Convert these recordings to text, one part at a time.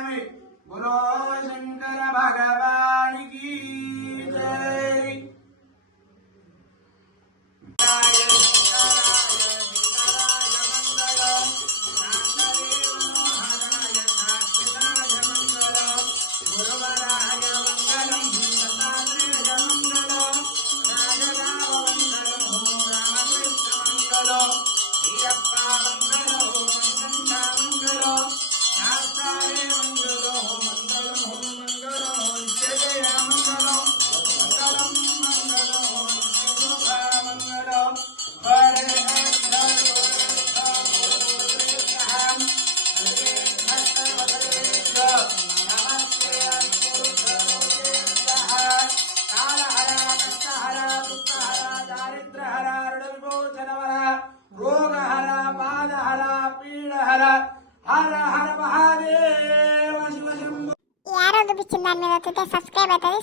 स्वामी गुरु शंकर भगवान की जय। చూపించిన దాని మీద వస్తే సబ్స్క్రైబ్ అవుతుంది.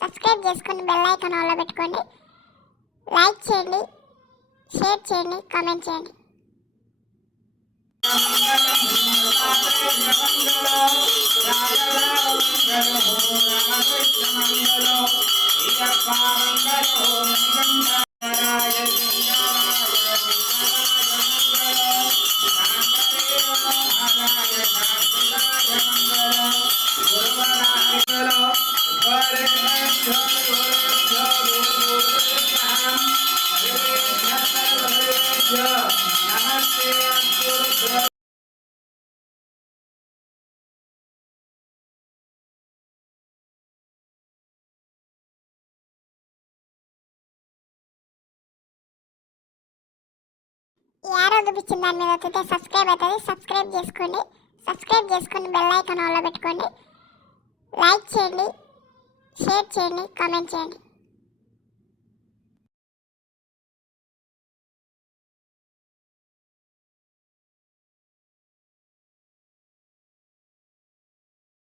సబ్స్క్రైబ్ చేసుకొని బెల్ ఐకాన్ ఆన్లో పెట్టుకోండి. లైక్ చేయండి, షేర్ చేయండి, కామెంట్ చేయండి. ఈ ఆరో చూపించిన దాని మీద వస్తే సబ్స్క్రైబ్ అవుతుంది. సబ్స్క్రైబ్ చేసుకొని బెల్ ఐకాన్ ఆన్లో పెట్టుకోండి. లైక్ చేయండి, షేర్ చేయండి, కామెంట్ చేయండి.